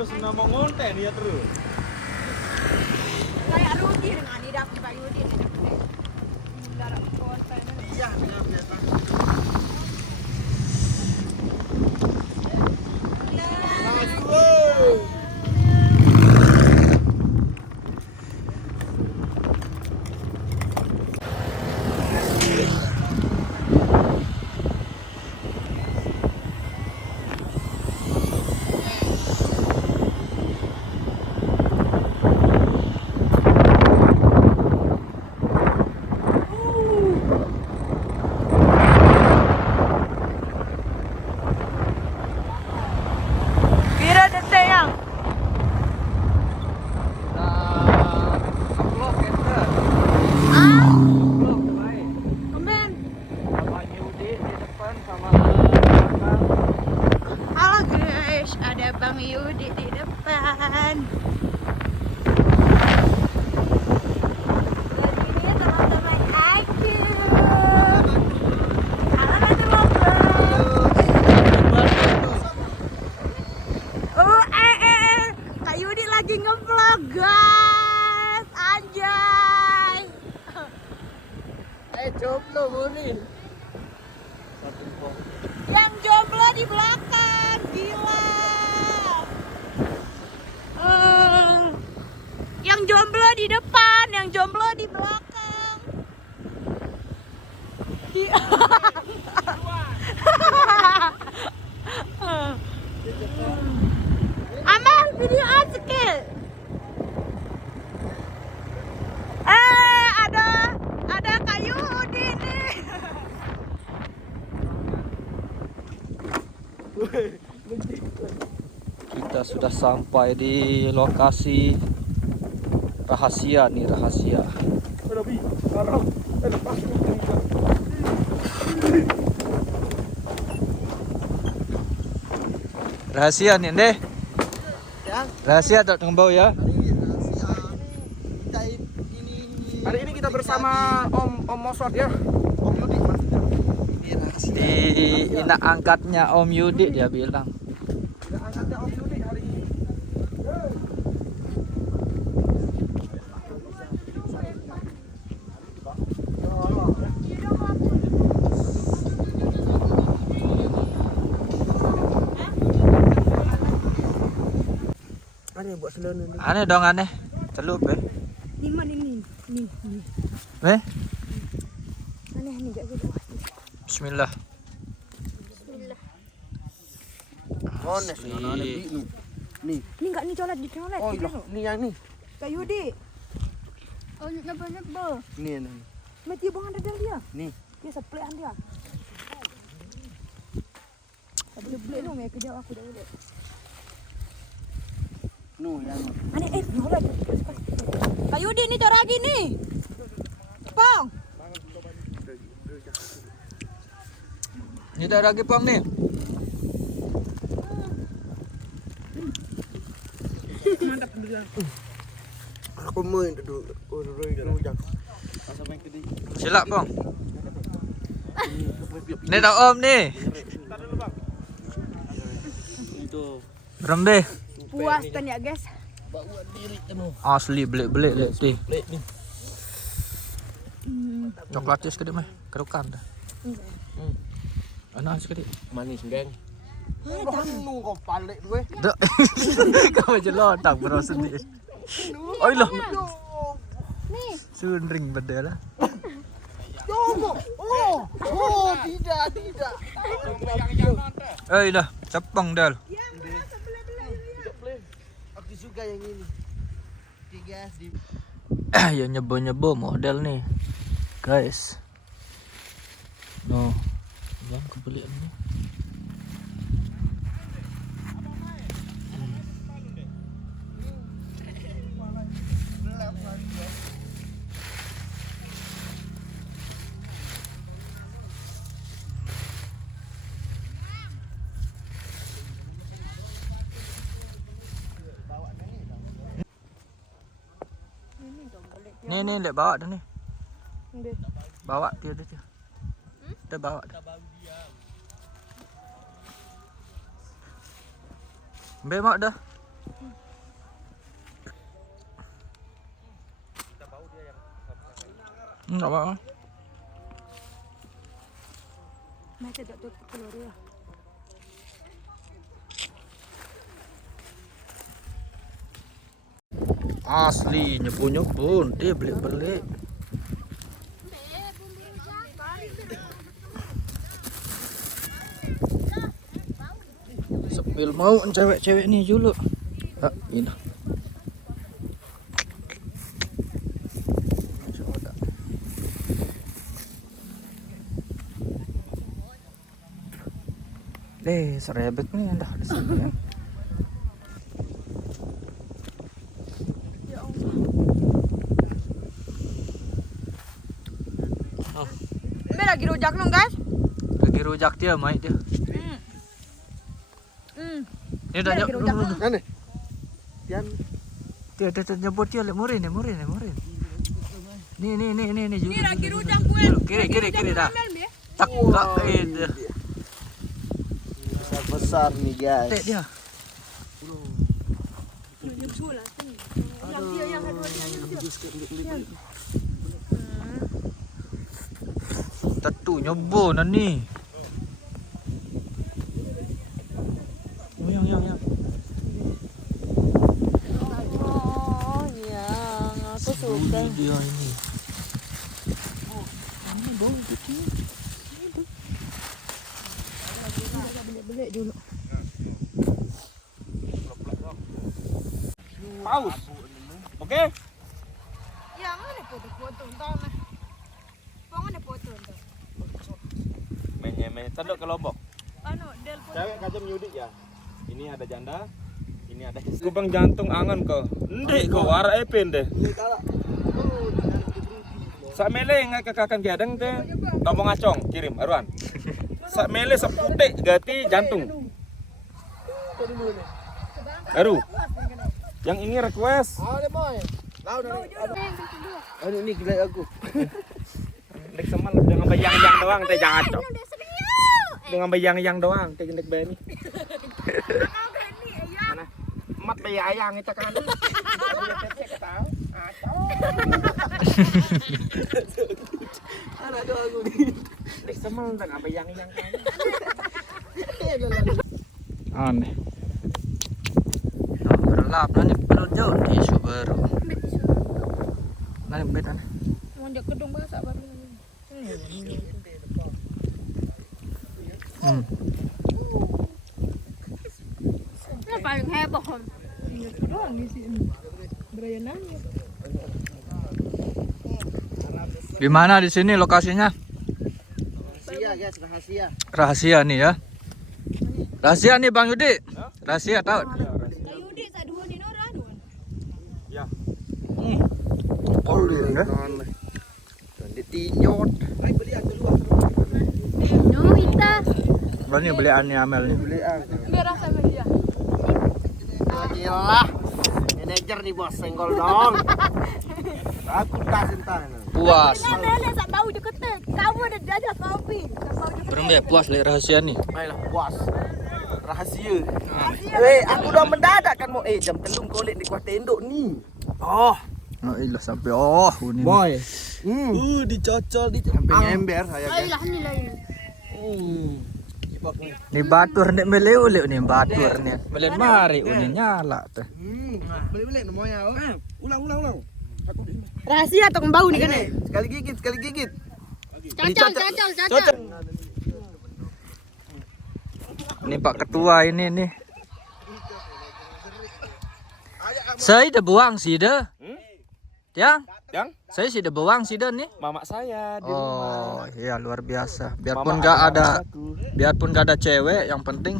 harus nama ngonten ya terus. Kayak Rudi dengan Nidap di Pak Yudi nih dapet. Darah konten. Iya, biasa. Kira detik yang. Kemen. Halo guys, ada Bang Yudi di depan. Dan ini teman-teman aku. Halo teman-teman. Kak Yudi lagi nge-vlog guys. Anjay. Jomblo Munin. Yang jomblo di belakang, gila. Yang jomblo di depan, yang jomblo di belakang. Amal video sekil. Ada Kak Yudi nih. Kita sudah sampai di lokasi rahasia nih, rahasia. Rahasia nih deh. Rahasia tak bau ya. Hari ini kita bersama Om Mosot ya. Om Yudi maksudnya. Di inak angkatnya Om Yudi dia bilang. Angkatnya Om Yudi hari ini. Aneh buat selena nih. Aneh dong aneh. Celup ya. Nih. Eh? Aneh nih gak gitu. Bismillah. Mones Si- nih. Ini enggak nih colet di colet. Oh iya, nih yang nih. Kak Yudi. Oh nyebel. Nih. Mati bang ada dia. Nih. Dia seplean dia. Tak boleh beli dong ya kerja aku dah boleh. Yang Aneh colet. Kak Yudi nih cara lagi nih. Pong. Ini tak lagi pang nih. aku main duduk. Silap pang. Ini tak om nih. Berembe. Puas kan ya guys. Asli belik-belik lihat ti. Coklat cis kedip mah, kerukan dah. Anak sekali. Manis geng. Nung kau balik gue. Dek. Kau jelotak bro sendiri. Oh iya. Nih. Sunring bedel lah. Oh, tidak. Eh dah, cepeng dah. Aku suka yang ini. Tiga di. Ya nyebo-nyebo model nih. Guys. No. Yang kebelian nih. Nih, lihat bawa dah nih. Bawa dia. Dia bawa. Ambil mak dah. Enggak apa-apa. Masih tak tutup keluar ya. Asli nyebu-nyebun, dia beli-beli. Sepil mau cewek-cewek nih dulu. Ah, ini. Serebek nih dah di sini ya. Ini lagi rujak nung guys. Lagi rujak dia, Mai dia. Ini udah Lagi rujak nung. Aneh. Tian. Dia nyebut dia murin. Nih. Ini lagi rujak gue. Kiri dah. Tak itu. Besar nih guys. Tek dia. Yang dia yang kedua dia. Tentu nyebun nih. Yang. Oh, yang aku suka. Dia ini. Beli dulu. Paus. Oke. Yang ada foto-foto entar nah. Pong ada foto entar. Main tadok ke Lombok. Anu, del foto. Cewek kajam nyudik ya. Ini ada janda, ini ada kubang jantung angan kau. Ndek kau warna epin deh. Sak mele nggak kekakan gadang teh. Tomong acong kirim Arwan. Sak mele sepute gati jantung. Aru. Yang ini request. Ini gila aku. Ndek semal dengan bayang-bayang doang teh jangan acong. Dengan bayang-bayang doang teh ndek bani. Mana? Mat bayang itu kan. Ada aku nih. Ndek semal dengan bayang-bayang kan. Aneh. Nah, berlap nih penuju tisu baru. Nani bed aneh. Mau jak kedung bahasa baru. Ini paling heboh kan. Itu doang di sini. Beraya nanya. Di mana di sini lokasinya? Rahasia guys, rahasia. Rahasia nih ya. Rahasia nih Bang Yudi. Rahasia tahu. Yudi saduh di Nora aduan. Ya. Polin ya. Dan ditinyot. Ayo beli aku dulu. No kita. Bani beli ani Amel nih. Beli aku. Biar rasa media. Gila. Manajer nih bos, senggol dong. Aku kasih tangan. Puas. Nenek sak bau deket. Kamu ada jajah kopi. Berem ya puas lihat rahasia nih. Ayolah puas. Rahasia. Aku udah mendadak kan mau jam telung kolek di kuah tendok nih. Oh, Oh iya sampai ini. boy. Dicocol di sampai ember saya guys. Ayolah ni lain. Nih batur nih meleu nih batur nih. Belen mari uni nyala tuh. Beli-beli semuanya. Ulang. Aku Rahasia atau bau nih kan? sekali gigit. Cocol. Ini Pak Ketua ini nih. Saya udah buang sih dah. Yang? Saya sih udah buang sih dah nih. Mama saya di Oh rumah. iya luar biasa. Mama Biarpun gak ada cewek, yang penting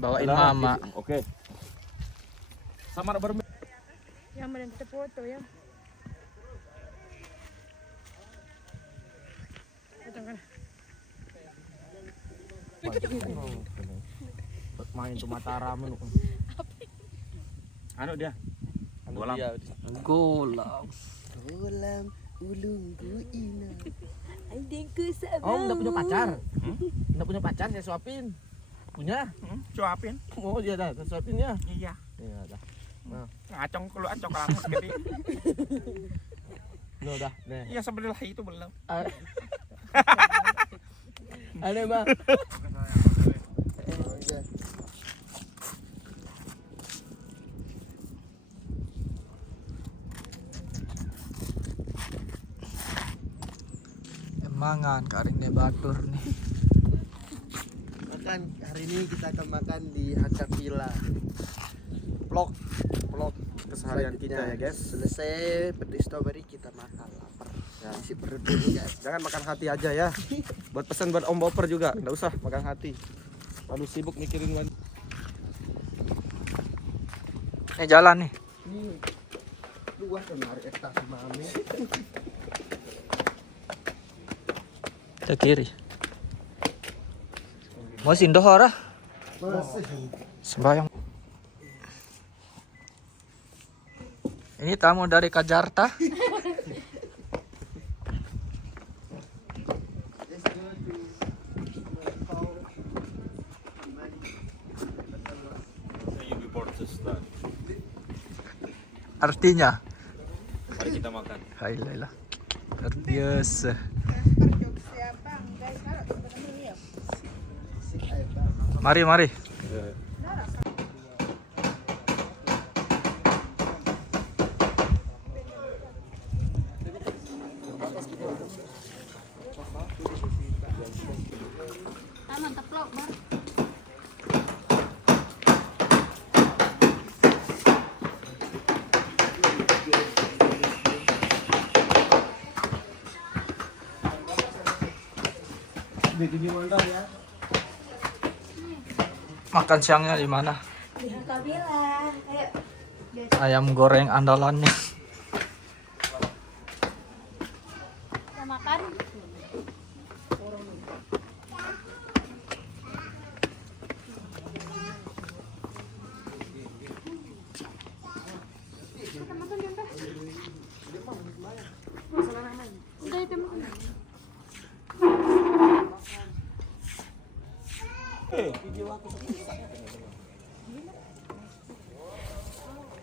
bawain mama. Oke. Sama bermi. Yang mana kita foto ya? main tuh Mataram lu. Anu dia. Bolam. Golam. Golam ulung buina. Adengku sabar. Oh, udah punya pacar? Udah punya pacar saya suapin. Punya? Cuapin. Oh, iya dah, suapin ya. Iya. Iya dah. Ngacong keluar acong rambut gede. Udah. Nah. Iya sebenarnya itu belum. Ada mah. Mangan karing batur nih. Makan hari ini kita akan makan di Hakka Villa. Vlog Keseharian kita ya guys. Selesai petik strawberry kita makan lapar. Ya, isi perut dulu guys. Jangan makan hati aja ya. Buat pesan buat Om Boper juga, nggak usah makan hati. Lalu sibuk mikirin lagi. Jalan nih. Luas menarik etak mami. Ke kiri. Mau sindoh ora? Sembayang. Ini tamu dari Kajarta. Artinya? Mari kita makan. Hailah. Luar biasa. Mari. Mantap vlog, Mar. Makan siangnya di mana? Di Hakka Villa. Ayo. Ayam goreng andalannya. Kita makan. Udah itu makan.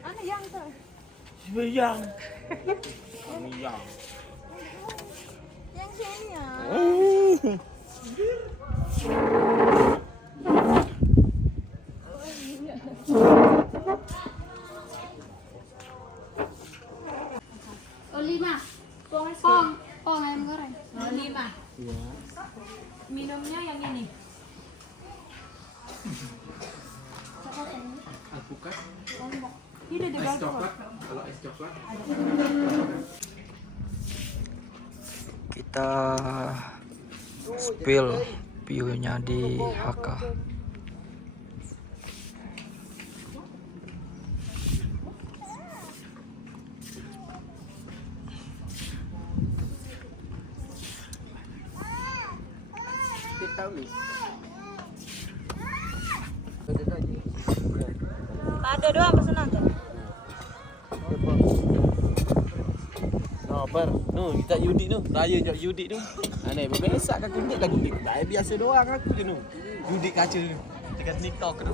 Ano yang to? Yang. Yang sini ya. Oh 5. Pong ayam goreng. Oh 5. Iya. Minumnya yang ini. Alpukat. Ini udah Es coklat. Kalau es coklat. Kita spill view-nya di Hakka. Ada doang pesanan tuh. No, kita Yudi tu. Raya jok Yudi tu. Aneh, bebesak kan kulit lagi. Dah biasa doang aku je tu. Yudi kaca tu. Dekat TikTok tu.